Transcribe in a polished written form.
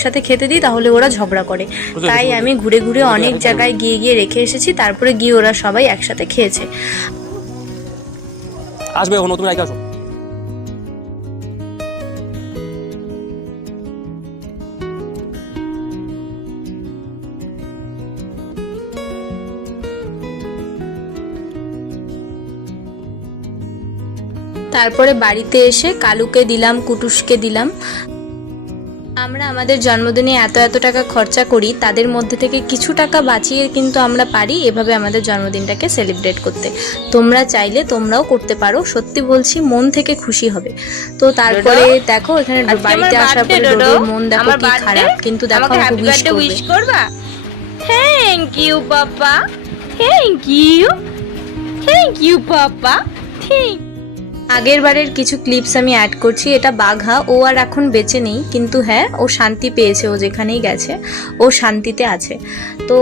একসাথে খেতে দিই তাহলে ওরা ঝগড়া করে, তাই আমি ঘুরে ঘুরে অনেক জায়গায় গিয়ে গিয়ে রেখে এসেছি, তারপরে গিয়ে ওরা সবাই একসাথে খেয়েছে। আসবে ও নতুন রাইখে আসো। তারপরে বাড়িতে এসে কালুকে দিলাম, কুটুসকে দিলাম। আমরা আমাদের জন্মদিনে এত এত টাকা খরচা করি, তাদের মধ্যে থেকে কিছু টাকা বাঁচিয়ে কিন্তু আমরা পারি এভাবে আমাদের জন্মদিনটাকে সেলিব্রেট করতে। তোমরা চাইলে তোমরাও করতে পারো, সত্যি বলছি মন থেকে খুশি হবে। তো তারপরে দেখো এখানে বাড়িতে আসার পরে ডোডোর মন দেখো কি খারাপ, কিন্তু দেখো আমাকে উইশ করবে। থ্যাংক ইউ পাপা, থ্যাংক ইউ, থ্যাংক ইউ পাপা, থ্যাংক। আগের বারের কিছু ক্লিপস আমি অ্যাড করছি। এটা বাঘা, ও আর এখন বেঁচে নেই, কিন্তু হ্যাঁ ও শান্তি পেয়েছে, ও যেখানেই গেছে ও শান্তিতে আছে। তো